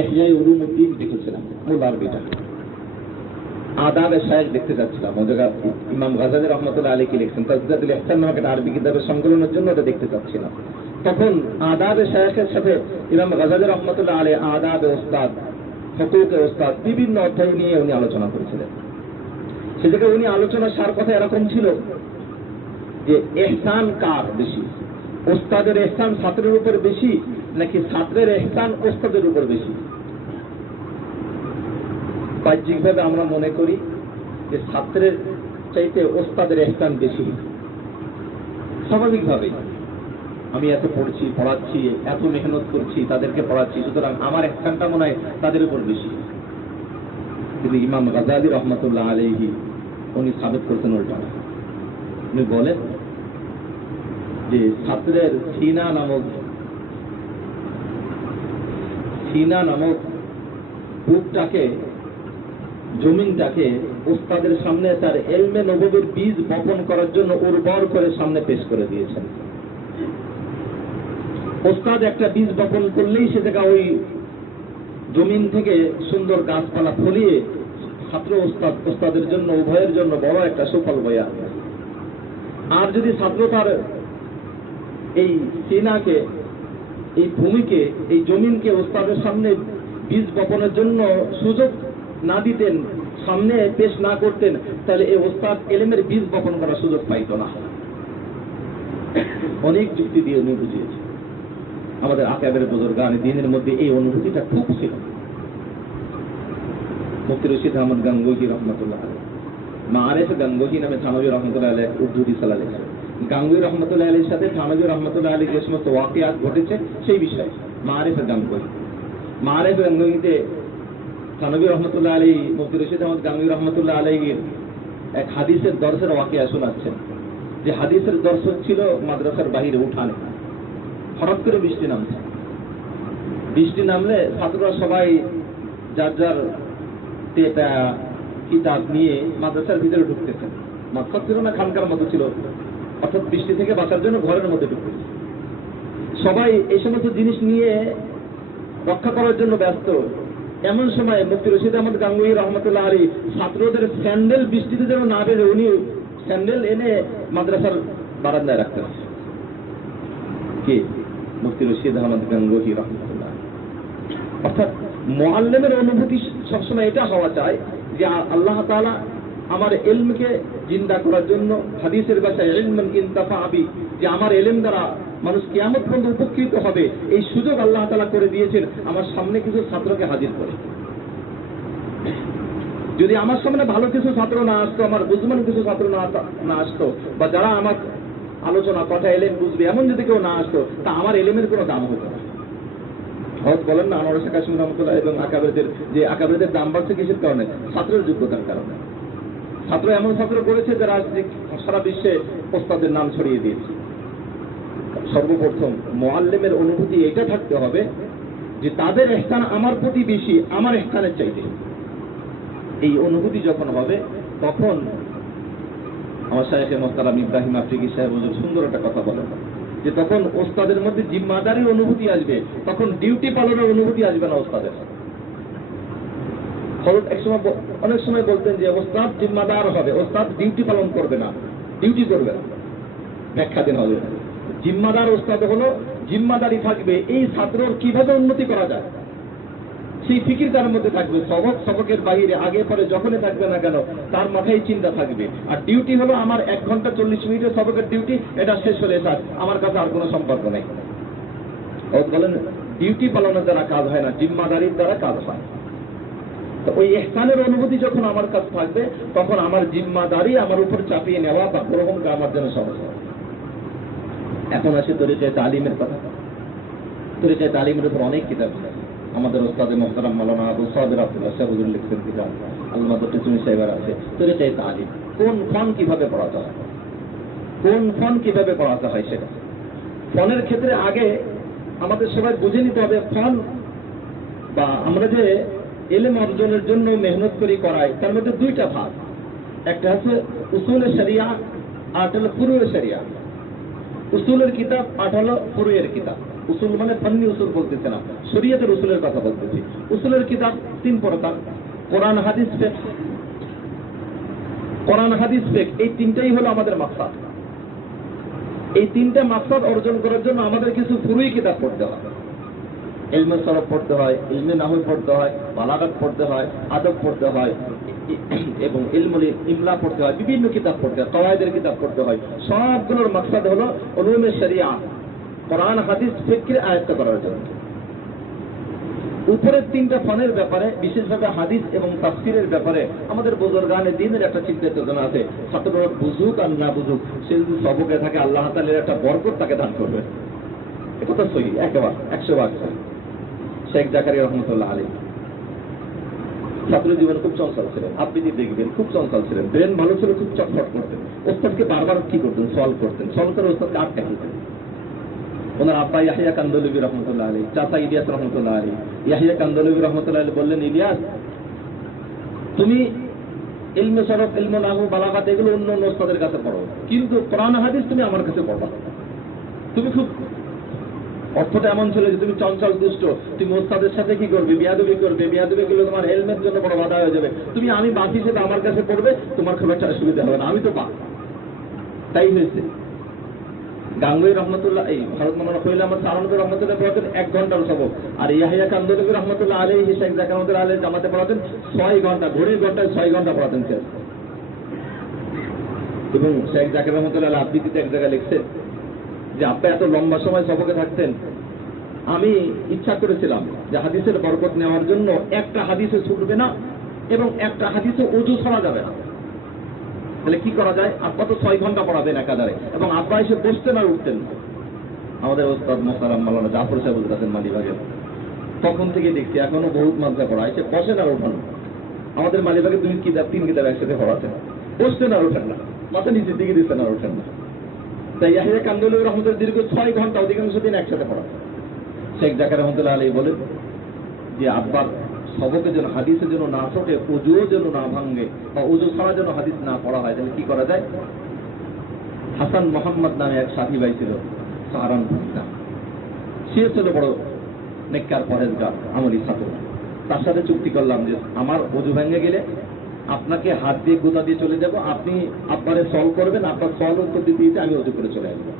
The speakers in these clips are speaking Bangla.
ইহইয়া উলুমুদ্দিন দেখেছিলাম মূল আরবিটা, আদাব শায়েখ দেখতে যাচ্ছিলাম, ও জায়গা ইমাম গাজালি রহমতুল্লাহ আলী কি লিখছেন তাজদাদুল ইহসান নামক একটা আরবি কিতাবের সংকলনের জন্য ওটা দেখতে চাচ্ছিলাম। তখন আদাব শায়েখের সাথে ইমাম গাজালি রহমতুল্লাহ আলী আদাব ওস্তাদ, হুকুক ওস্তাদ বিভিন্ন অধ্যায় নিয়ে উনি আলোচনা করেছিলেন। সে জায়গায় উনি আলোচনার সার কথা এরকম ছিল যে ইহসান কার বেশি, ওস্তাদের ইহসান ছাত্রের উপর বেশি নাকি ছাত্রের ইহসান ওস্তাদের উপর বেশি? বাহ্যিকভাবে আমরা মনে করি যে ছাত্রের চাইতে ওস্তাদের ইহসান বেশি। স্বাভাবিকভাবেই আমি এত পড়ছি, পড়াচ্ছি, এত মেহনত করছি, তাদেরকে পড়াচ্ছি, সুতরাং আমার ইহসানটা মনে হয় তাদের উপর বেশি। কিন্তু ইমাম গাজালি রহমতুল্লাহ আলাইহি উনি সাবেত করতেন উল্টা। উনি বলেন যে ছাত্রের সিনা নামক বুকটাকে, জমিনটাকে ওস্তাদের সামনে তার ইলমে নববীর বীজ বপন করার জন্য উর্বর করে সামনে পেশ করে দিয়েছেন। ওস্তাদ একটা বীজ বপন করলেই সে জায়গা ওই জমিন থেকে সুন্দর গাছপালা ফলিয়ে ছাত্র ওস্তাদের জন্য উভয়ের জন্য বড় একটা সুফল বয়ে আনে। আর যদি ছাত্র তার এই সিনাকে, এই ভূমিকে, এই জমিনকে ওস্তাদের সামনে বীজ বপনের জন্য সুযোগ না দিতেন, সামনে পেশ না করতেন, তাহলে এই ওস্তাদ ইলমের বীজ বপন করার সুযোগ পাইত না। অনেক যুক্তি দিয়ে উনি বুঝিয়েছে। আমাদের আকাবের বুজুর্গান দ্বীনের মধ্যে এই অনুভূতিটা খুব ছিল। মুফতি রশিদ আহমদ গাঙ্গুহি রহমতুল্লাহ আলাইহি, মাআরিফ গাঙ্গুহি নামে থানভী রহমতুল্লাহ আলাইহি উর্দু রিসালা লিখেছেন। গাঙ্গুহি রহমতুল্লাহ আলাইহির সাথে থানভী রহমতুল্লাহ আলাইহি যে সমস্ত ওয়াকিয়াত ঘটেছে সেই বিষয়ে মাআরিফ গাঙ্গুহিতে থানভী রহমতুল্লাহ আলাইহি মুফতি রশিদ আহমদ গাঙ্গুহি রহমতুল্লাহ আলাইহির এক হাদিসের দর্শের ওয়াকিয়া শোনাচ্ছেন। যে হাদিসের দর্শ ছিল মাদ্রাসার বাহিরে উঠানে, হঠাৎ করে বৃষ্টি নামছে। বৃষ্টি নামলে ছাত্ররা সবাই যার যার কিতাব নিয়ে মাদ্রাসার ভিতরে ঢুকতেছেন। মাদ্রাসা ছিল না, খানকার মতো ছিল, অর্থাৎ বৃষ্টি থেকে বাঁচার জন্য ঘরের মধ্যে ঢুকতেছে। সবাই এই সমস্ত জিনিস নিয়ে রক্ষা করার জন্য ব্যস্ত। এমন সময় মুফতি রশিদ আহমদ গাঙ্গুহি রহমতুল্লাহ আলাইহি ছাত্রদের স্যান্ডেল বৃষ্টিতে যেন না বেড়ে উনি স্যান্ডেল এনে মাদ্রাসার বারান্দায় রাখতেন। কে? মুফতি রশিদ আহমদ গাঙ্গুহি রহমতুল্লাহ। অর্থাৎ মুআল্লিমের অনুভূতি সবসময় এটা হওয়া চাই যে আল্লাহ তাআলা আমার ইলমকে জিন্দা করার জন্য, হাদিসের ভাষায় ইলমান ইনতাফা বি, যে আমার ইলম দ্বারা মানুষ কিয়ামত পর্যন্ত উপকৃত হবে, এই সুযোগ আল্লাহ তাআলা করে দিয়েছেন আমার সামনে কিছু ছাত্রকে হাজির করে। যদি আমার সামনে ভালো কিছু ছাত্র না আসতো, আমার বুঝমান কিছু ছাত্র না আসতো, বা যারা আমার আলোচনা কথা এলেম বুঝবে এমন যদি কেউ না আসতো, তা আমার এলেমের কোনো দাম হতো না। হয়তো বলেন না আনোয়ার হোসেন কাশিম রহমতুল্লাহ এবং আকাবেরদের দাম বাড়ছে কিসের কারণে? ছাত্রের যোগ্যতার কারণে। ছাত্র এমন ছাত্র করেছে যারা সারা বিশ্বে ওস্তাদের নাম ছড়িয়ে দিয়েছে। সর্বপ্রথম মুআল্লিমের অনুভূতি এটা থাকতে হবে যে তাদের ইহসান আমার প্রতি বেশি, আমার ইহসানের চাইতে। এই অনুভূতি যখন হবে তখন আমার শায়েখ মোহতারাম ইব্রাহিম আফ্রিকি সাহেব সুন্দর একটা কথা বলেন যে তখন ওস্তাদের মধ্যে জিম্মাদারির অনুভূতি আসবে, তখন ডিউটি পালনের অনুভূতি আসবে না ওস্তাদের। অনেক সময় বলতেন যে ওস্তাদ জিম্মাদার হবে, ওস্তাদ ডিউটি পালন করবে না, ডিউটি করবে না। ব্যাখ্যা দিন হবে জিম্মাদার ওস্তাদ হলো জিম্মাদারি থাকবে এই ছাত্রর কিভাবে উন্নতি করা যায় সেই ফিকির তার মধ্যে থাকবে। সবকের বাইরে আগে পরে যখনই থাকবে না কেন তার মাথায় চিন্তা থাকবে। আর ডিউটি হলো আমার 1 ঘন্টা 40 মিনিটের সবকের ডিউটি, এটা শেষ হলে আমার কাছে আর কোনো সম্পর্ক নেই। বলেন ডিউটি পালনের দ্বারা কাজ হয় না, জিম্মাদারির দ্বারা কাজ হয়। তো ওই ইহসানের অনুভূতি যখন আমার কাছে থাকবে তখন আমার জিম্মাদারি আমার উপর চাপিয়ে নেওয়া বা গ্রহণ করা আমার জন্য সহজ হবে। এখন আসে তরিকায়ে তালিমের কথা। তরিকায়ে তালিমের উপর অনেক কিতাব আছে। আমাদের ওস্তাদ মোহতারাম মাওলানা আবু সাদির আব্দুল্লাহ সাহেব হুজুর লিখছেন কিতাব, আল্লামা দত্তচুমি সাহেবের আছে তরিকায়ে তালিম। কোন ফন কিভাবে পড়াতে হয়, কোন ফন কিভাবে পড়াতে হয় সেটা। ফনের ক্ষেত্রে আগে আমাদের সবাই বুঝে নিতে হবে ফন বা আমরা যে ইলম অর্জনের জন্য মেহনত করি করাই তার মধ্যে 2টা ভাগ। একটা হচ্ছে উসুল শরিয়া আর হলো ফুরুয়ে শরিয়া। উসুলের কিতাব আর হলো ফুরুয়ের কিতাব। উসুল মানে ফান্নি উসুল বলতেছে না, শরীয়তের উসুলের কথা বলতেছি। উসুলের কিতাব 3 প্রকার, কোরআন হাদিস ফিকহ। কোরআন হাদিস ফিকহ এই 3টাই হলো আমাদের মাকসাদ। এই 3টা মাকসাদ অর্জন করার জন্য আমাদের কিছু ফুরুই কিতাব পড়তে হয়। ইলমে সরফ পড়তে হয়, ইলমে নাহু পড়তে হয়, বালাগাত পড়তে হয়, আদব পড়তে হয় এবং ইলমুল ইমলা পড়তে হয়, বিভিন্ন কিতাব পড়তে হয়, কওয়ায়েদের কিতাব পড়তে হয়। সবগুলোর মাকসাদ হলো উলুমে শরিয়া, কোরআন হাদিস ফিকহ আয়ত্ত করার জন্য। উপরের 3টা ফনের ব্যাপারে, বিশেষভাবে হাদিস এবং তাফসীরের ব্যাপারে আমাদের বুজুর্গানে দ্বীনের একটা চিন্তা চেতনা আছে। ছাত্ররা বুঝুক আর না বুঝুক, সে যদি সবকে থাকে আল্লাহ তাআলার একটা বরকত তাকে দান করবে। এটা তো সহি, একেবারে 100% সহি। শেখ জাকারিয়া রহমতুল্লাহ আলাইহি ছাত্র জীবনে খুব চঞ্চল ছিলেন, আপনি যদি দেখবেন খুব চঞ্চল ছিলেন, ব্রেন ভালো ছিল, খুব চটফট করতেন। ওস্তাদকে বারবার কি করতেন, সলভ করতেন, সলভ করে ওস্তাদকে আটকা দিতেন। ওনার আব্বা ইয়াহিয়া কান্দলবী রহমতুল্লাহ আলাইহি, চাচা ইলিয়াস রহমতুল্লাহ আলাইহি। ইয়াহিয়া কান্দলবী রহমতুল্লাহ আলাইহি বললেন, ইলিয়াস তুমি ইলমে সরফ, ইলমে নাহু, বালাগাত এগুলো অন্য অন্য ওস্তাদের কাছে পড়ো, কিন্তু কোরআন হাদিস তুমি আমার কাছে পড়বা। তুমি খুব অর্থটা এমন ছিল যে তুমি চঞ্চল দুষ্ট, তুমি ওস্তাদের সাথে কি করবে, বিয়াদবি করবে, বিয়াদবি করলে তোমার হেলমেট জন্য বড় বাধা হয়ে যাবে। তুমি আমি বাকি সেটা আমার কাছে পড়বে, তোমার খুব একটা সুবিধা হবে না, আমি তো পাক। তাই হয়েছে। গাঙ্গুই রহমতুল্লাহ, এই ভারত মাওলানা ফয়জুল আহমদ সালামতুর রহমতুল্লাহ পড়াতেন 1 ঘন্টার সবক, আর ইয়াহিয়া কান্দলবী রহমতুল্লাহ আলাইহি শেখ জাকারিয়া রহমতুল্লাহ আলাইহি জামাতে পড়াতেন 6 ঘন্টা, ঘড়ির ঘন্টায় 6 ঘন্টা পড়াতেন শেখ। এবং শেখ জাকারিয়া রহমতুল্লাহ আলাইহি আবৃত্তিতে এক জায়গায় লিখছেন যে আপনি এত লম্বা সময় সবকে থাকতেন, আমি ইচ্ছা করেছিলাম যে হাদিসের বরকত নেওয়ার জন্য একটা হাদিসে ছুটবে না এবং একটা হাদিসে ওযু ছাড়া যাবে না। তাহলে কি করা যায়? আব্বা তো 6 ঘন্টা পড়াবেন একাধারে, এবং আব্বা এসে বসতেন আর উঠতেন না। আমাদের ওস্তাদ মোহতারাম মাওলানা জাফর সাহেব আছেন মালিবাগের, তখন থেকে দেখছি এখনো বহুত মাদ্রাসা পড়া এসে বসেন আর ওঠেন। আমাদের মালিবাগে 2 কিতাব 3 কিতাব একসাথে পড়াতেন, বসতেন আর ওঠেন না, মাথা নিচের দিকে দিতেন আর ওঠেন না। তাই ইয়াহিয়া কান্দলবী রহমতুল্লাহ দীর্ঘ 6 ঘন্টা অধিকাংশ দিন একসাথে পড়াতেন। শেখ জাকারিয়া রহমতুল্লাহ আলাইহি বলেন যে আব্বার সবকে যেন হাদিসের জন্য না ছোটে, ওযুও যেন না ভাঙে, বা ওযু ছাড়া যেন হাদিস না পড়া হয়, তাহলে কি করা যায়? হাসান মোহাম্মদ নামে এক সাথী ভাই ছিল সাহারানপুর, সে ছিল বড় নেককার, পরেজগার, আমলি ছাত্র। তার সাথে চুক্তি করলাম যে আমার ওযু ভেঙে গেলে আপনাকে হাত দিয়ে গোতা দিয়ে চলে যাব, আপনি আব্বারে সল করবেন, আপনার সল উত্তর দিতে দিতে আমি ওযু করে চলে আসবো।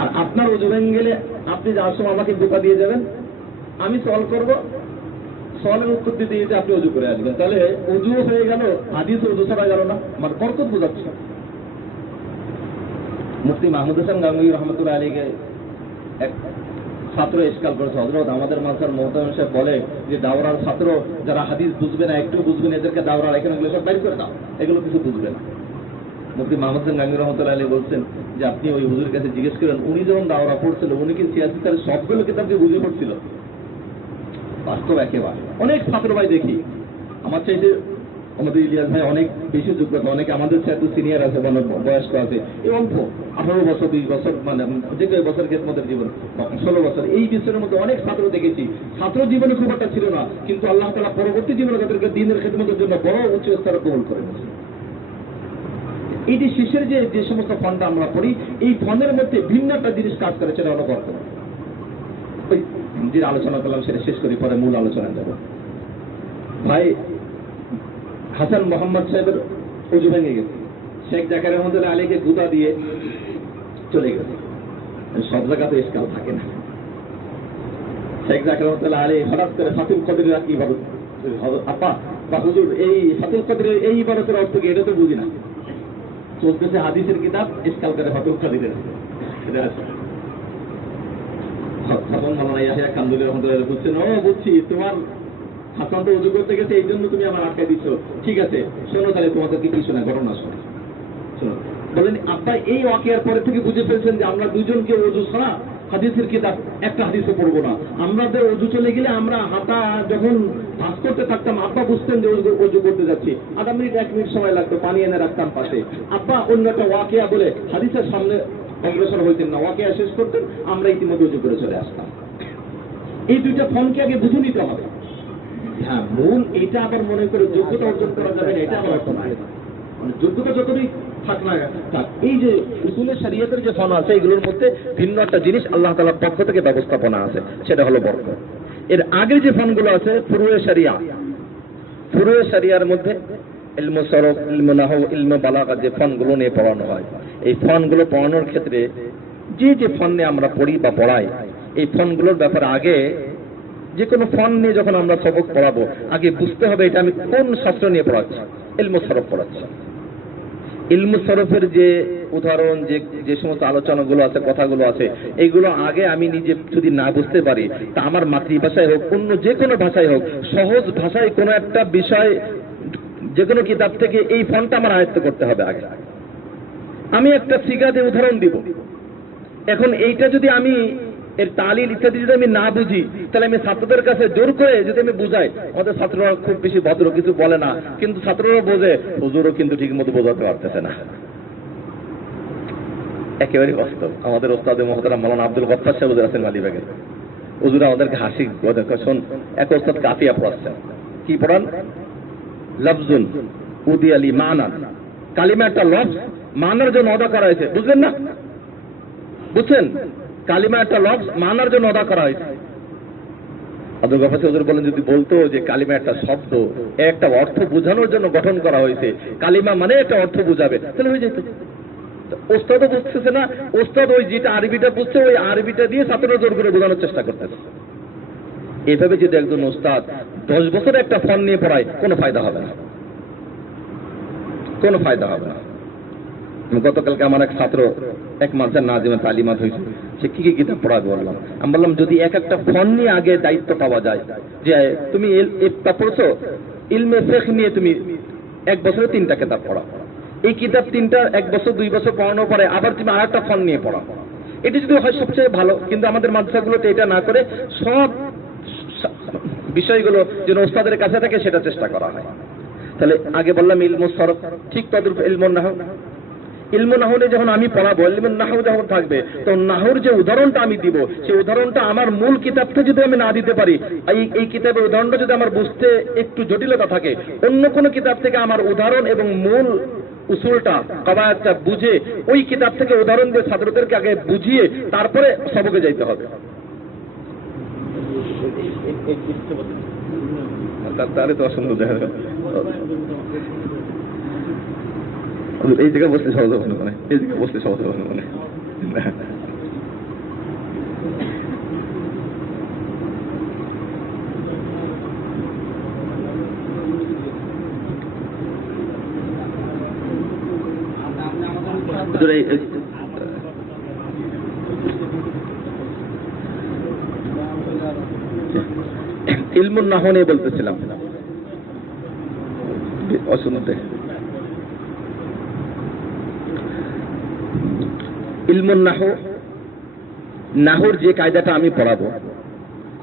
আর আপনার ওযু ভেঙে গেলে আপনি যাওয়ার সময় আমাকে গোতা দিয়ে যাবেন, আমি সল করব, সলের উত্তর দিতে দিতে আপনি ওযু করে আসবেন। তাহলে ওযুও হয়ে গেল, হাদিস ওযু ছাড়া গেল না, আমার বরকত বোঝাচ্ছে। মুফতি মাহমুদ হাসান গাঙ্গুই রহমতুল্লাহ আলাইহিকে এক ছাত্র ইশকাল করেছে, হযরত আমাদের মাদ্রাসার মুহতামিম সাহেব বলে যে দাওরার ছাত্র যারা হাদিস বুঝবে না, একটু বুঝবে না, এদেরকে দাওরার এখানে এগুলো সব বাইর করে দাও, এগুলো কিছু বুঝবে না। মুফতি মাহমুদ হাসান গাঙ্গুই রহমতুল্লাহ আলাইহি বলছেন যে আপনি ওই হুজুরের কাছে জিজ্ঞেস করেন, উনি যখন দাওরা পড়ছিল উনি কি সিয়াসি তার সবগুলো কিতাবকে বুঝে পড়ছিল? বাস্তব একেবারে অনেক ছাত্র ভাই দেখি আমার চাইতে, আমাদের ইলিয়াস ভাই অনেক বেশি যোগ্যতা, অনেকে আমাদের চাইতে সিনিয়র আছে, বয়স্ক আছে, এই অল্প 18 বছর 20 বছর, মানে যে কয়েক বছর কিসমতের জীবন 16 বছর, এই বিষয়ের মধ্যে অনেক ছাত্র দেখেছি। ছাত্র জীবনে খুব একটা ছিল না, কিন্তু আল্লাহ তাআলা পরবর্তী জীবনে তাদেরকে দ্বীনের খিদমতের জন্য বড় উচ্চ স্তরে কবুল করে নিয়েছেন। এই যে শেষের যে সমস্ত ফন্ডটা আমরা পড়ি, এই ফন্ডের মধ্যে ভিন্ন একটা জিনিস কাজ করে, সেটা হলো বরকত। ওই যে আলোচনা করলাম সেটা শেষ করি, পরে মূল আলোচনায় যাব। ভাই হাসান মোহাম্মদ সাহেবের ওযু ভেঙে গেছে, শেখ জাকারিয়া রহমতুল্লাহ আলাইহিকে গুতা দিয়ে চলে গেছে। সব জায়গাতে ইশকাল থাকে না। শেখ জাকারিয়া রহমতুল্লাহ আলাইহি হঠাৎ করে ফাতুল কদরের ইবাদত, আপা বা হুজুর এই ফাতুল কদরের এই ইবাদতের অর্থ কি, এটা তো বুঝি না। চলতেছে হাদিসের কিতাব, ইশকাল করে ফাতুল কদরের এটা আছে। তখন মাওলানা ইয়াহিয়া কান্দলবী রহমতুল্লাহ বুঝছেন, ও বুঝছি, তোমার হাসান তো ওযু করতে গেছে, এই জন্য তুমি আমার আটকাই দিচ্ছ। ঠিক আছে, শোনো তাহলে তোমাদেরকে কি শোনা ঘটনা শোনো। বলেন আব্বা এই ওয়াকিয়ার পরে থেকে বুঝে ফেলছেন যে আমরা দুজনকে ওযু ছাড়া হাদিসের কিতাব একটা হাদিসও পড়বো না। আমাদের ওযু চলে গেলে আমরা হাঁটা যখন ভাঁজ করতে থাকতাম, আব্বা বুঝতেন যে ওযু করতে যাচ্ছি, আধা মিনিট 1 মিনিট সময় লাগতো, পানি এনে রাখতাম পাশে। আব্বা অন্য একটা ওয়াকিয়া বলে হাদিসের সামনে অগ্রসর হইতেন না, ওয়াকিয়া শেষ করতেন, আমরা ইতিমধ্যে ওযু করে চলে আসতাম। এই দুইটা ফোনকে আগে বুঝে নিতে হবে। হ্যাঁ, মূল এটা আবার মনে করে যোগ্যতা অর্জন করা যাবে না, এটা আবার অর্থ নয়। মানে যোগ্যতা যতটুকু থাক না থাক। এই যে উসুলে শরিয়তের যে ফন আছে এগুলোর মধ্যে ভিন্ন একটা জিনিস আল্লাহ তাআলার পক্ষ থেকে ব্যবস্থাপনা আছে, সেটা হলো বরকত। এর আগের যে ফনগুলো আছে ফুরুয়ে শরিয়া, ফুরুয়ে শরিয়ার মধ্যে ইলমু সরফ, ইলমু নাহউ, ইলমু বালাগা যে ফনগুলো নিয়ে পড়ানো হয়, এই ফনগুলো পড়ানোর ক্ষেত্রে যে ফন নিয়ে আমরা পড়ি বা পড়াই, এই ফনগুলোর ব্যাপারে আগে যে কোনো ফন নিয়ে যখন আমরা সবক পড়াবো আগে বুঝতে হবে এটা আমি কোন শাস্ত্র নিয়ে পড়াচ্ছি। ইলমু সরফ পড়াচ্ছি, ইলমু সরফের যে উদাহরণ, যে সমস্ত আলোচনাগুলো আছে, কথাগুলো আছে, এইগুলো আগে আমি নিজে যদি না বুঝতে পারি, তা আমার মাতৃভাষায় হোক, অন্য যে কোনো ভাষায় হোক, সহজ ভাষায় কোনো একটা বিষয় যে কোনো কিতাব থেকে এই ফন্টটা আমার আয়ত্ত করতে হবে আগে। আমি একটা সিগাতে উদাহরণ দিব, এখন এইটা যদি আমি এর তালিল ইত্যাদি যদি আমি না বুঝি, তাহলে আমি ছাত্রদের কাছে জোর করে যদি আমি বুঝাই, আমাদের ছাত্ররা খুব বেশি ভদ্র, কিছু বলে না, কিন্তু ছাত্ররা বোঝে, হুজুরও কিন্তু ঠিক মতো বোঝাতে পারতেছে না। একেবারে বাস্তব। আমাদের ওস্তাদে মুহতারাম মাওলানা আব্দুল গফফার সাহেব হুজুর আছেন মালিবাগে, হুজুর আমাদেরকে হাসি দেখো, শোন, এক ওস্তাদ কাফিয়া পড়াচ্ছেন। কি পড়ান? লফজুন উদি আলী মানান, কালিমা একটা লফজ, মানার জন্য অদা করা হয়েছে, বুঝলেন না? বুঝছেন? কালিমা একটা লফজ, মানার জন্য অদা করা হয়েছে। আব্দুল গফফার সাহেব হুজুর বলেন, যদি বলতো যে কালিমা একটা শব্দ, একটা অর্থ বোঝানোর জন্য গঠন করা হয়েছে, কালিমা মানে একটা অর্থ বোঝাবে, তাহলে হয়ে যেত। ওস্তাদও বুঝতেছে না, ওস্তাদ ওই যেটা আরবিটা বুঝছে ওই আরবিটা দিয়ে ছাত্ররা জোর করে বোঝানোর চেষ্টা করতেছে। এভাবে যদি একজন ওস্তাদ 10 বছর একটা ফন নিয়ে পড়ায়, কোনো ফায়দা হবে না, কোনো ফায়দা হবে না। গতকালকে আমার এক ছাত্র এক মাসের নাজিমে তালিমাত হয়েছে, সে কি কি কিতাব পড়াবে বললাম। আমি বললাম যদি এক একটা ফন নিয়ে আগে দায়িত্ব পাওয়া যায়, যে তুমি একটা পড়ছো, ইলমে ফিকহ নিয়ে তুমি 1 বছরে 3টা কিতাব পড়া, এই কিতাব 3টা 1 বছর 2 বছর পড়ানোর পরে আবার তুমি আরেকটা ফন নিয়ে পড়া, এটা যদি হয় সবচেয়ে ভালো। কিন্তু আমাদের মাদ্রাসাগুলোতে এটা না করে সব বিষয়গুলো যেন ওস্তাদের কাছে থাকে সেটা চেষ্টা করা হয়। তাহলে আগে বললাম ইলমু সরফ, ঠিক তদ্রূপ ইলমু নাহউ। ইলমু নাহউ যখন আমি পড়াবো, ইলমু নাহউ যখন থাকবে, তো নাহউর যে উদাহরণটা আমি দিব, সেই উদাহরণটা আমার মূল কিতাব থেকে যদি আমি না দিতে পারি, এই কিতাবের উদাহরণটা যদি আমার বুঝতে একটু জটিলতা থাকে, অন্য কোনো কিতাব থেকে আমার উদাহরণ এবং মূল উসুলটা, কওয়ায়েদটা বুঝে ওই কিতাব থেকে উদাহরণ দিয়ে ছাত্রদেরকে আগে বুঝিয়ে তারপরে সবকে যাইতে হবে। তাহলে তো অসুন্দর দেখা যাবে। এই জায়গায় বসতে সহজ হবে না, এই জায়গায় বসতে সহজ হবে না। ইলমুন নাহউ নিয়ে বলতেছিলাম, অসুন্দর। ইলমুন নাহউ, নাহউর যে কায়দাটা আমি পড়াবো,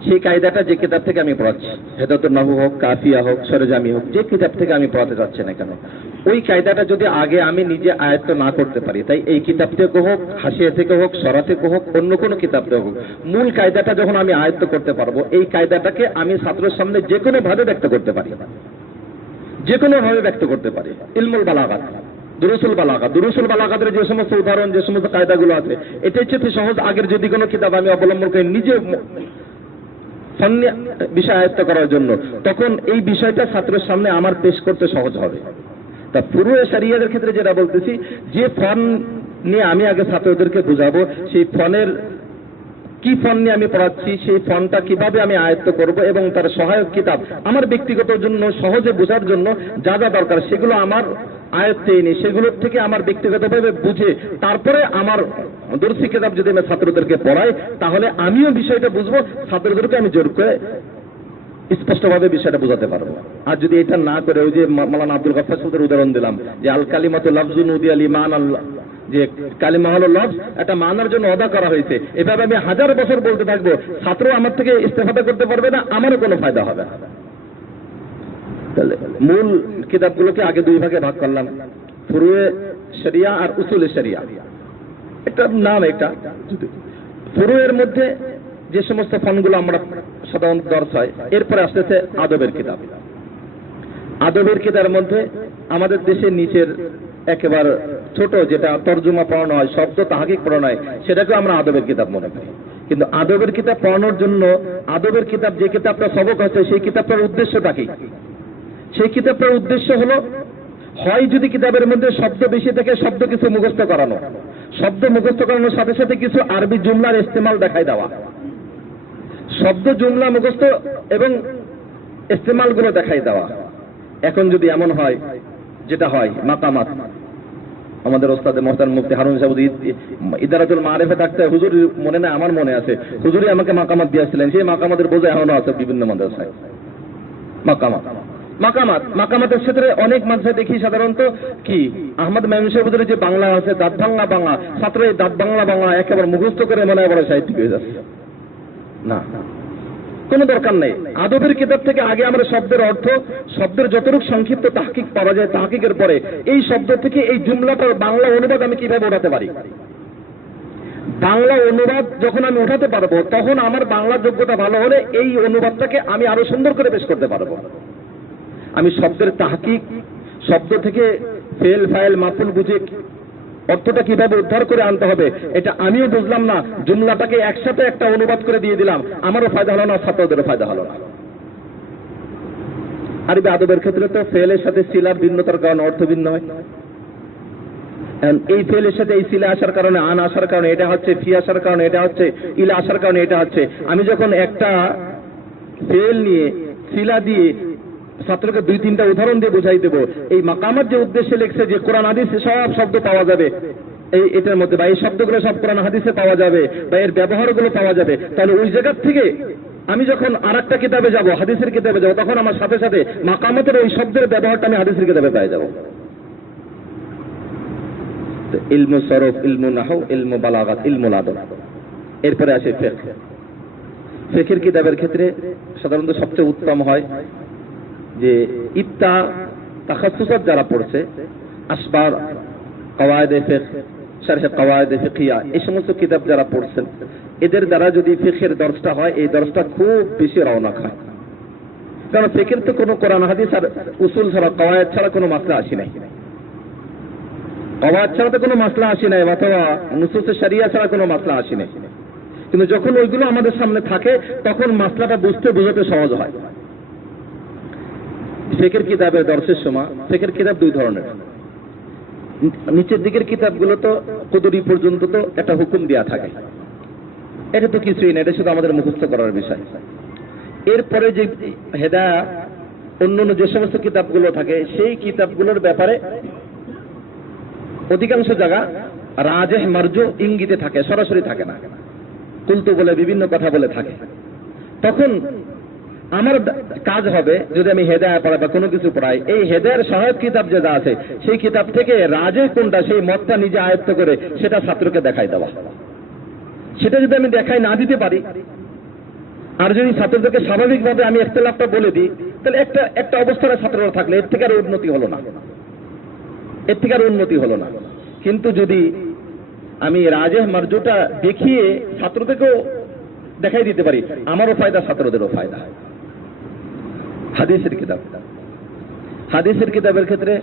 সেই কায়দাটা যে কিতাব থেকে আমি পড়াচ্ছি, হেদাতুন নাহউ হোক, কাফিয়া হোক, সরজামি হোক, যে কিতাব থেকে আমি পড়াতে যাচ্ছি না কেন, ওই কায়দাটা যদি আগে আমি নিজে আয়ত্ত না করতে পারি, তাই এই কিতাব থেকে হোক, হাসিয়া থেকে হোক, সরা থেকে হোক, অন্য কোনো কিতাব থেকে হোক, মূল কায়দাটা যখন আমি আয়ত্ত করতে পারবো, এই কায়দাটাকে আমি ছাত্রের সামনে যে কোনো ভাবে ব্যক্ত করতে পারি, যে কোনো ভাবে ব্যক্ত করতে পারি। ইলমুল বালাগাত, দুরুসুল বালাগাত, দুরুসুল বালাগাতের যে সমস্ত উদাহরণ, যে সমস্ত কায়দাগুলো আছে, এটাই হচ্ছে সহজ। আগের যদি কোনো কিতাব আমি অবলম্বন করি নিজে বিষয় আয়ত্ত করার জন্য, তখন এই বিষয়টা ছাত্রের সামনে আমার পেশ করতে সহজ হবে। তা ফুরুয়ে শরিয়াতের ক্ষেত্রে যেটা বলতেছি, যে ফন নিয়ে আমি আগে ছাত্রদেরকে বুঝাবো, সেই ফনের কি ফন নিয়ে আমি পড়াচ্ছি, সেই ফনটা কিভাবে আমি আয়ত্ত করব, এবং তার সহায়ক কিতাব আমার ব্যক্তিগত জন্য সহজে বোঝার জন্য যা যা দরকার সেগুলো আমার আয়ত্তে এনে সেগুলোর থেকে আমার ব্যক্তিগতভাবে বুঝে তারপরে আমার দর্শী কিতাব যদি আমি ছাত্রদেরকে পড়াই, তাহলে আমিও বিষয়টা বুঝবো, ছাত্রদেরকে আমি জোর করে স্পষ্টভাবে বিষয়টা বোঝাতে পারবো। আর যদি এটা না করে, ওই যে মাওলানা আব্দুল গফফার সাহেবের উদাহরণ দিলাম, যে আল কালিমাতু লাফজুন উদি আলী মান আল্লাহ, যে কালিমা হলো লফজ, এটা মানার জন্য অদা করা হয়েছে, এভাবে আমি 1000 বছর বলতে থাকবো, ছাত্র আমার থেকে ইস্তেফাদা করতে পারবে না, আমারও কোনো ফায়দা হবে না। তাহলে মূল কিতাবগুলোকে আগে 2 ভাগে ভাগ করলাম, ফুরুয়ে শরিয়া আর উসুলে শরিয়া। একটা নাম, এটা ফুরুয়ের মধ্যে যে সমস্ত ফনগুলো আমরা সাধারণত দর্শ হয়, এরপরে আসতেছে আদবের কিতাব। আদবের কিতাবের মধ্যে আমাদের দেশের নিচের একেবারে ছোট যেটা তর্জমা পড়ানো হয়, শব্দ তাহকিক পড়ানো হয়, সেটাকে আমরা আদবের কিতাব মনে করি। কিন্তু আদবের কিতাব পড়ানোর জন্য আদবের কিতাব, যে কিতাবটা সবক আছে, সেই কিতাবটার উদ্দেশ্যটা কি? সেই কিতাবটার উদ্দেশ্য হলো, হয় যদি কিতাবের মধ্যে শব্দ বেশি থাকে, শব্দ কিছু মুখস্থ করানো, শব্দ মুখস্থ করানোর সাথে সাথে কিছু আরবি জুমলার ইস্তেমাল দেখাই দেওয়া, শব্দ জুমলা মুখস্থ এবং ইস্তেমাল গুলো দেখাই দেওয়া। এখন যদি এমন হয়, যেটা হয় মাকামাত, আমাদের ওস্তাদ মোহতারাম মুফতি হারুন সাহেব ইদারাতুল মারিফে থাকতে হুজুর মনে না, আমার মনে আছে, হুজুরই আমাকে মাকামাত দিয়েছিলেন, সেই মাকামাতের বোঝা এখনো আছে বিভিন্ন মাদ্রাসায়। মাকামাতের ক্ষেত্রে অনেক মাদ্রাসায় দেখি সাধারণত কি আহমদ মাইমুন সাহেব হুজুরের যে বাংলা আছে, দাঁত ভাঙলা বাংলা, ছাত্র এই দাঁত বাংলা বাংলা একেবারে মুখস্থ করে মনে হয় বড় সাহিত্যিক হয়ে যাচ্ছে। না, কোনো দরকার নেই। আদবের কিতাব থেকে আগে আমরা শব্দের অর্থ, শব্দের যতটুকু সংক্ষিপ্ত তাহকিক পাওয়া যায়, তাহকিকের পরে এই শব্দ থেকে এই জুমলাটার বাংলা অনুবাদ আমি কিভাবে ওঠাতে পারি, বাংলা অনুবাদ যখন আমি উঠাতে পারবো, তখন আমার বাংলা যোগ্যতা ভালো হলে এই অনুবাদটাকে আমি আরো সুন্দর করে পেশ করতে পারবো। আমি শব্দের তাহকিক, শব্দ থেকে ফেল ফাইল মাফুল বুঝে অর্থটা কিভাবে উদ্ধার করে আনতে হবে, এটা আমিও বুঝলাম না, জুমলাটাকে একসাথে একটা অনুবাদ করে দিয়ে দিলাম, আমারও ফায়দা হলো না, ছাত্রদেরও ফায়দা হলো না। আরবি আদবের ক্ষেত্রে তো ফেলের সাথে সিলার ভিন্নতার কারণে অর্থ ভিন্ন হয়। এই ফেলের সাথে এই সিলা আসার কারণে, আন আসার কারণে এটা হচ্ছে, ফি আসার কারণে এটা হচ্ছে, ইলা আসার কারণে এটা হচ্ছে। আমি যখন একটা ফেল নিয়ে সিলা দিয়ে ছাত্রকে 2-3টা উদাহরণ দিয়ে বোঝাই দেবো, এই মাকামাত যে উদ্দেশ্যে লিখছে যে কোরআন হাদিসে সব শব্দ পাওয়া যাবে এই এটার মধ্যে, বা এই শব্দগুলো সব কোরআন হাদিসে পাওয়া যাবে, বা এর ব্যবহারগুলো পাওয়া যাবে, তাহলে ওই জায়গার থেকে আমি যখন আরেকটা কিতাবে যাব, হাদিসের কিতাবে যাব, তখন আমার সাথে সাথে মাকামাতের ওই শব্দের ব্যবহারটা আমি হাদিসের কিতাবে পেয়ে যাব। ইলমু সরফ, ইলমু নাহু, ইলমু বালাগাত, ইলমুল আদব। এরপরে আসে ফিকহ। ফিকহের কিতাবের ক্ষেত্রে সাধারণত সবচেয়ে উত্তম হয় যে ইত্তা তাখাসসুসাত যারা পড়ছে, আসবার, কওয়ায়েদে ফিকহ, শারহে কওয়ায়েদে ফিকহিয়া, এই সমস্ত কিতাব যারা পড়ছেন, এদের দ্বারা যদি ফিকহের দর্শটা হয়, এই দর্শটা খুব বেশি রওনক হয়। কারণ ফিকহের তো কোনো কোরআন হাদিস আর উসুল ছাড়া, কওয়ায়েদ ছাড়া কোনো মাসলা আসে নাই, কওয়ায়েদ ছাড়া তো কোনো মাসলা আসে নাই, অথবা নুসুসে শরিয়া ছাড়া কোনো মাসলা আসে নাই। কিন্তু যখন ওইগুলো আমাদের সামনে থাকে, তখন মাসলাটা বুঝতে বোঝাতে সহজ হয়। ফিকহের কিতাবের দর্শের সময় ফিকহের কিতাব 2 ধরনের। নিচের দিকের কিতাবগুলো তো কদরি পর্যন্ত তো একটা হুকুম দেওয়া থাকে, এটা তো কিছুই না, এটা শুধু আমাদের মুখস্থ করার বিষয়। এরপরে যে হেদায়া অন্যান্য যে সমস্ত কিতাবগুলো থাকে, সেই কিতাবগুলোর ব্যাপারে অধিকাংশ জায়গা রাজেহ মারজু ইঙ্গিতে থাকে, সরাসরি থাকে না, কুলতু বলে বিভিন্ন কথা বলে থাকে। তখন আমার কাজ হবে, যদি আমি হেদায়া পড়াই বা কোনো কিছু পড়াই, এই হেদায়ার সহায়ক কিতাব যেটা আছে, সেই কিতাব থেকে রাজে কোনটা, সেই মতটা নিজে আয়ত্ত করে সেটা ছাত্রকে দেখাই দেওয়া। সেটা যদি আমি দেখাই না দিতে পারি, আর যদি ছাত্রদেরকে স্বাভাবিকভাবে আমি ইখতিলাফটা বলে দিই, তাহলে একটা অবস্থায় ছাত্ররা থাকলে এর থেকে আর উন্নতি হলো না, এর থেকে আর উন্নতি হলো না। কিন্তু যদি আমি রাজেহ মারজুটা দেখিয়ে ছাত্রদেরকেও দেখাই দিতে পারি, আমারও ফায়দা, ছাত্রদেরও ফায়দা। হাদিসের কিতাব, হাদিসের কিতাবের ক্ষেত্রে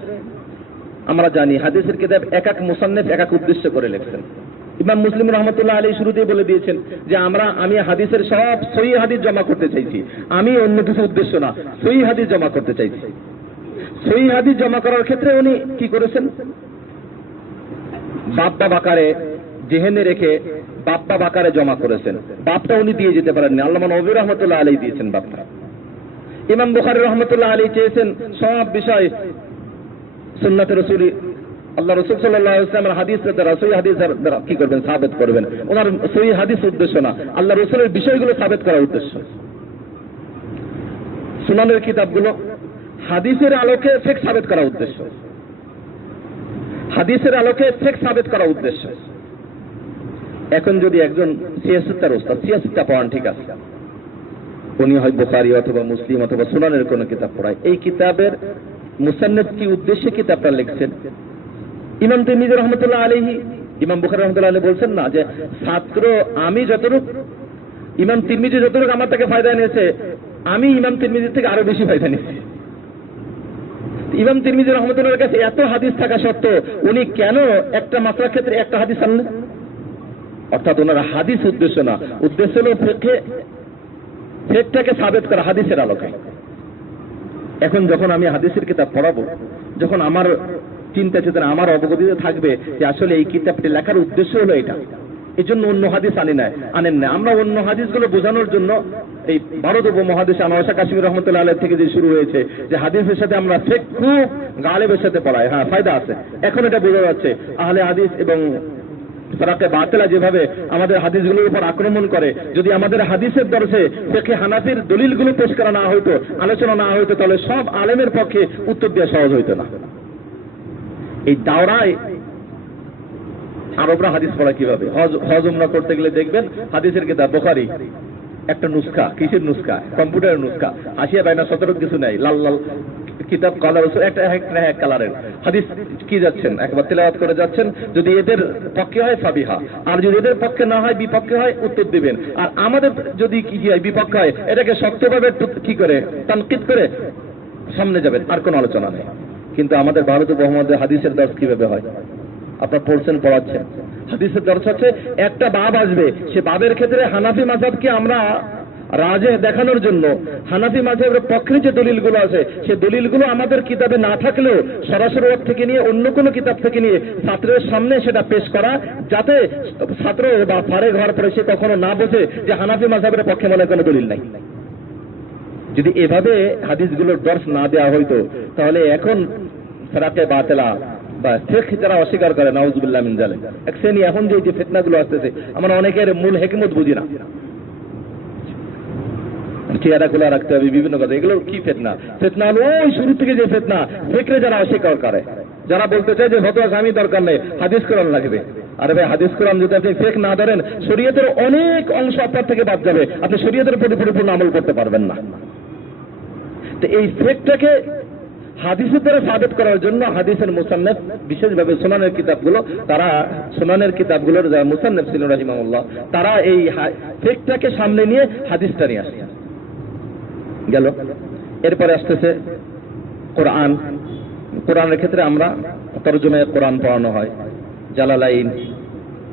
আমরা জানি হাদিসের কিতাব এক এক মুসান্নিফ এক এক উদ্দেশ্য করে লিখছেন। ইমাম মুসলিম রহমতুল্লাহ আলাইহি শুরুতেই বলে দিয়েছেন যে আমি হাদিসের সব সহিহ হাদিস জমা করতে চাইছি, আমি অন্য কিছু উদ্দেশ্য না, সহিহ হাদিস জমা করতে চাইছি। সহিহ হাদিস জমা করার ক্ষেত্রে উনি কি করেছেন, বাপ্পা বাকারে জেহেনে রেখে বাপ্পা বাকারে জমা করেছেন। বাপটা উনি দিয়ে যেতে পারেননি, আল্লামা নবী রহমতুল্লাহ আলাইহি দিয়েছেন বাপটা। ইমাম বুখারী রহমতুল্লাহ আলাইহি চেয়েছেন সব বিষয় সুন্নাতে রাসূল, আল্লাহ রাসূল সাল্লাল্লাহু আলাইহি ওয়াসাল্লামের হাদিসের দ্বারা, সহিহ হাদিসের দ্বারা কি করবেন, সাবিত করবেন। ওনার সহিহ হাদিস উদ্দেশ্য না, আল্লাহ রাসূলের বিষয়গুলো সাবিত করার উদ্দেশ্য। সুনানের কিতাবগুলো হাদিসের আলোকে ফিকহ সাবিত করার উদ্দেশ্য, হাদিসের আলোকে ফিকহ সাবিত করার উদ্দেশ্য। এখন যদি একজন সিয়াসতের ওস্তাদ, সিয়াসতটা পড়ান, ঠিক আছে, উনি হয় বুখারী অথবা মুসলিম অথবা সুনানের কোনো কিতাব পড়ায়, এই কিতাবের মুসান্নিফ কি উদ্দেশ্যে কিতাবটা লিখছেন। ইমাম তিরমিজি রহমতুল্লাহ আলাইহি, ইমাম বুখারী রহমতুল্লাহ আলাইহি বলছেন না যে ছাত্র আমি যতটুকু, ইমাম তিরমিজি যতটুকু আমার থেকে ফায়দা নিয়েছে, আমি ইমাম তিরমিজির থেকে আরো বেশি ফায়দা নিয়েছি। ইমাম তিরমিজি রহমতুল্লাহর কাছে এত হাদিস থাকা সত্ত্বেও উনি কেন একটা মাসলার ক্ষেত্রে একটা হাদিস আনলেন? অর্থাৎ ওনারা হাদিস উদ্দেশ্য না, উদ্দেশ্য হলো ফেকটাকে সাবেত করা হাদিসের আলোকে। এখন যখন আমি হাদিসের কিতাব পড়াবো, যখন আমার চিন্তা চেতনা, আমার অবগতিতে থাকবে যে আসলে এই কিতাবটি লেখার উদ্দেশ্য হলো এটা, এই জন্য অন্য হাদিস আনেন না। আমরা অন্য হাদিসগুলো বোঝানোর জন্য এই ভারত উপমহাদেশে আনোয়ার কাশ্মীর রহমতুল্লাহ আলাইহি থেকে যে শুরু হয়েছে যে হাদিসের সাথে আমরা ফিকহ খুব গালিবের সাথে পড়াই, হ্যাঁ ফায়দা আছে। এখন এটা বোঝা যাচ্ছে আহলে হাদিস এবং ফিরকে বাতিলা যেভাবে আমাদের হাদিসগুলোর উপর আক্রমণ করে, যদি আমাদের হাদিসের দর্শে ফিকহে হানাফির দলিলগুলো পেশ করা না হইতো, আলোচনা না হইতো, তাহলে সব আলেমের পক্ষে উত্তর দেওয়া সহজ হইতো না। এই দাওরায় আরবরা হাদিস পড়া কিভাবে? হজ উমরা করতে গেলে দেখবেন হাদিসের কিতাব বুখারী একটা নুসখা, কিসের নুসখা? কম্পিউটারের নুসখা, আসিয়া বাইনা 17 কিছু নাই, লাল লাল কিতাব কালার একটা এক কালারের হাদিস কি যাচ্ছেন একবার তেলাওয়াত করে যাচ্ছেন, যদি এদের পক্ষে হয় ফাবিহা, আর যদি এদের পক্ষে না হয় বিপক্ষে হয় উত্তর দিবেন, আর আমাদের যদি কি হয় বিপক্ষে হয় এটাকে শক্তভাবে কি করে তানকিদ করে সামনে যাবেন, আর কোনো আলোচনা নেই। কিন্তু আমাদের ভারত উপমহাদেশে হাদিসের দর্শ কিভাবে হয়? আপনারা পড়ছেন, পড়াচ্ছেন, হাদিসের দর্শ হচ্ছে একটা বাব আসবে, সে বাবের ক্ষেত্রে হানাফি মাযহাবকে আমরা রাজে দেখানোর জন্য হানাফি মাযহাবের পক্ষে যে দলিলগুলো আছে সে দলিলগুলো আমাদের কিতাবে না থাকলেও সরাসরি ওর থেকে নিয়ে অন্য কোনো কিতাব থেকে নিয়ে ছাত্রের সামনে সেটা পেশ করা, যাতে ছাত্র বা ফারেক হওয়ার পরে সে কখনো না বোঝে যে হানাফি মাযহাবের পক্ষে মনে কোনো দলিল নাই। যদি এভাবে হাদিসগুলোর দর্শ না দেওয়া হইতো তাহলে এখন ফিরকে বাতিলা বা ফিকহ যারা অস্বীকার করে, নাউজুবিল্লাহ মিন যালিক, এক শ্রেণী এখন যে ফিতনাগুলো আসতেছে আমরা অনেকের মূল হিকমত বুঝি না, চেহারা খোলা রাখতে হবে বিভিন্ন কথা, এগুলো কি ফিতনা? ফিতনা হলো ওই শুরু থেকে যে ফিতনা, ফিকরে যারা অস্বীকার করে, যারা বলতে চায় যে ফতোয়া স্বামী দরকার নেই, হাদিস কোরআন লাগবে। আরে ভাই, হাদিস কোরআন যদি আপনি ফিকহ না ধরেন শরীয়তের অনেক অংশ আপনার থেকে বাদ যাবে, আপনি শরীয়তের পরিপূর্ণ আমল করতে পারবেন না। তো এই ফিকহটাকে হাদিসের দ্বারা সাবিত করার জন্য হাদিসের মুসান্নিফ বিশেষভাবে সুনানের কিতাবগুলো, তারা সুনানের কিতাবগুলোর যারা মুসান্নিফ ছিলেন রাহিমাহুল্লাহ, তারা এই ফিকহটাকে সামনে নিয়ে হাদিসটা নিয়ে আসে গেল। এরপরে আসতেছে কোরআন। কোরআনের ক্ষেত্রে আমরা তরজমায়ে কোরআন পড়ানো হয়, জালালাইন,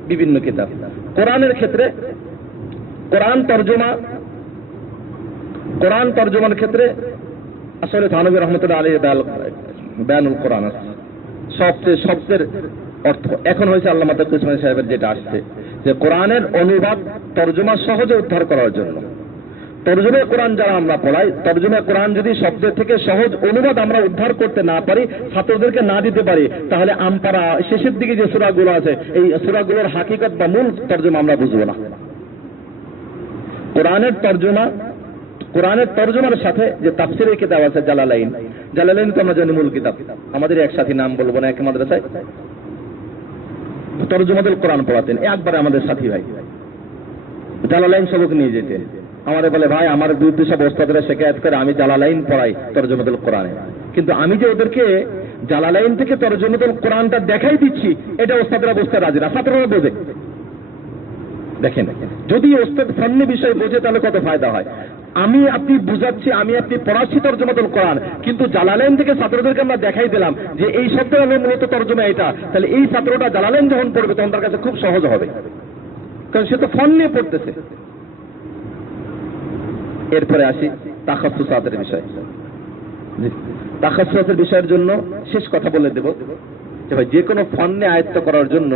বিভিন্ন কিতাব। কোরআনের ক্ষেত্রে কোরআন তরজমার ক্ষেত্রে আসলে থানভী রহমতুল্লাহ আলাইহি বায়ানুল কোরআন আছে, সবচেয়ে শব্দের অর্থ এখন হয়েছে আল্লামা তাকি উসমানী সাহেবের যেটা আসছে যে কোরআনের অনুবাদ তরজমা সহজে উদ্ধার করার জন্য। তরজমা কোরআন যারা আমরা পড়াই, তরজমা কোরআন যদি শব্দের থেকে সহজ অনুবাদ আমরা উদ্ধার করতে না পারি, ছাত্রদেরকে না দিতে পারি, তাহলে আমপারা শেষের দিকে যে সূরাগুলো আছে এই সূরাগুলোর হাকিকত বা মূল তরজমা আমরা বুঝবো না। কোরআনের তরজমার সাথে যে তাফসীরের কিতাব আছে জালালাইন তো আমরা জানি মূল কিতাব, আমাদের এক সাথী নাম বলবো না, এক মাদ্রাসায় তরজমাতুল কোরআন পড়াতেন, একবারে আমাদের সাথী ভাই জালালাইন সবক নিয়ে যেতে, আমাদের বলে ভাই আমার বিরুদ্ধে সব ওস্তাদরা শিকায়েত করে আমি জালালাইন পড়াই তরজমাতুল কোরআনে, কিন্তু আমি যে ওদেরকে জালালাইন থেকে তরজমাতুল কোরআনটা দেখাই দিচ্ছি এটা ওস্তাদরা বুঝতে রাজি না, ছাত্ররা বোঝে। দেখেন, যদি ওস্তাদ ফন্নি বিষয় বোঝে তাহলে কত ফায়দা হয়। আমি আপনি বুঝাচ্ছি, আমি আপনি পড়াচ্ছি তরজমাতুল কোরআন, কিন্তু জালালাইন থেকে ছাত্রদেরকে আমরা দেখাই দিলাম যে এই শব্দের হলো মূলত তরজমা এটা, তাহলে এই ছাত্রটা জালালাইন যখন পড়বে তখন তার কাছে খুব সহজ হবে, কারণ সে তো ফন নিয়ে পড়তেছে। এরপরে আসি তাখাসসুসাতের বিষয়। তাখাসসুসের বিষয়ের জন্য শেষ কথা বলে দেব যে ভাই যে কোনো ফন্নে আয়ত্ত করার জন্য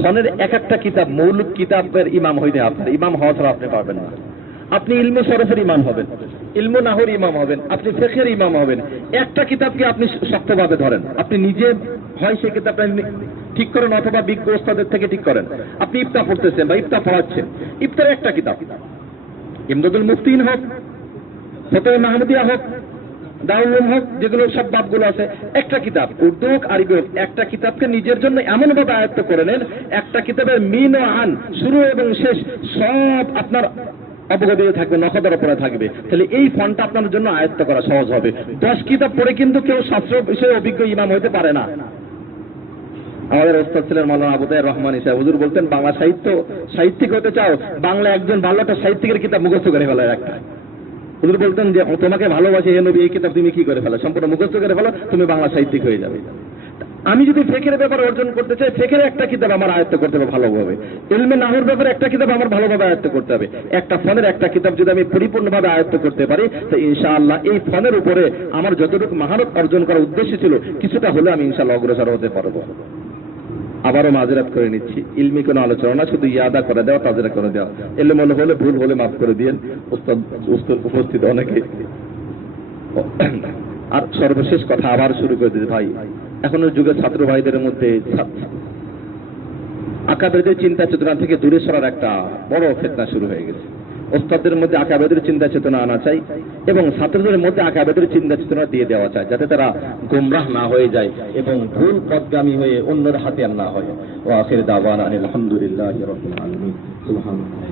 ফনের এক একটা কিতাব, মৌলিক কিতাবের ইমাম হইতে আপনার ইমাম হওয়া ছাড়া আপনি পারবেন না। আপনি ইলমে শরফের ইমাম হবেন, ইলমে নাহর ইমাম হবেন, আপনি ফিকহের ইমাম হবেন, একটা কিতাবকে আপনি শক্তভাবে ধরেন, আপনি নিজে হয় সেই কিতাবটা ঠিক করেন অথবা বিজ্ঞ ওস্তাদের থেকে ঠিক করেন। আপনি ইফতা পড়তেছেন বা ইফতা পড়াচ্ছেন, ইফতার একটা কিতাব, ইমদাদুল মুফতিন হোক, ফতোয়া মাহমুদিয়া হোক, দারুল উলুম হোক, যেগুলো সব বাবগুলো আছে, একটা কিতাব উর্দু হোক আরবি হোক, একটা কিতাবকে নিজের জন্য এমন ভাবে আয়ত্ত করে নেন, একটা কিতাবের মিন ও আন, শুরু এবং শেষ সব আপনার অবগতিতে থাকবে, নখদের উপরে থাকবে, তাহলে এই ফন্টটা আপনার জন্য আয়ত্ত করা সহজ হবে। 10 কিতাব পড়ে কিন্তু কেউ শাস্ত্র বিষয়ে অভিজ্ঞ ইমাম হইতে পারে না। আমাদের ওস্তাদ ছিলেন মাওলানা আবু তাহের রহমানী সাহেব, হুজুর বলতেন বাংলা সাহিত্যিক হতে চাও, বাংলা একজন ভালো একটা সাহিত্যিকের কিতাব মুখস্থ করে ফেলায় একটা, হুজুর বলতেন যে তোমাকে ভালোবাসে হে নবী, এই কিতাব তুমি কি করে ফেলো, সম্পূর্ণ মুখস্থ করে ফেলো, তুমি বাংলা সাহিত্যিক হয়ে যাবে। আমি যদি ফিকহের ব্যাপারে অর্জন করতে চাই, ফিকহের একটা কিতাব আমার আয়ত্ত করতে হবে ভালোভাবে, ইলমে নাহর ব্যাপারে একটা কিতাব আমার ভালোভাবে আয়ত্ত করতে হবে। একটা ফনের একটা কিতাব যদি আমি পরিপূর্ণভাবে আয়ত্ত করতে পারি, তো ইনশাআল্লাহ এই ফনের উপরে আমার যতটুকু মহারত অর্জন করার উদ্দেশ্য ছিল কিছুটা হলে আমি ইনশাআল্লাহ অগ্রসর হতে পারবো। আবারও মাযরাত করে নিচ্ছি, ইলমি কোনো আলোচনা না, শুধু ইয়াদা করে দেওয়া, তাজরা করে দেওয়া। এলোমেলো হলে ভুল হলে মাফ করে দিয়েন, উপস্থিত অনেকে। আর সর্বশেষ কথা আবার শুরু করে দিতে ভাই, এখনের যুগে ছাত্র ভাইদের মধ্যে আকাবেদের চিন্তা চেতনা থেকে দূরে সরার একটা বড় ফিতনা শুরু হয়ে গেছে। ওস্তাদদের মধ্যে আকাবেদের চিন্তা চেতনা আনা চাই এবং ছাত্রদের মধ্যে আকাবেদের চিন্তা চেতনা দিয়ে দেওয়া চাই, যাতে তারা গোমরাহ না হয়ে যায় এবং ভুল পথগামী হয়ে অন্যের হাতে আর না হয়। ওয়া আখির দাওয়ানা আলহামদুলিল্লাহি রাব্বিল আলামিন। সুবহানাল্লাহ।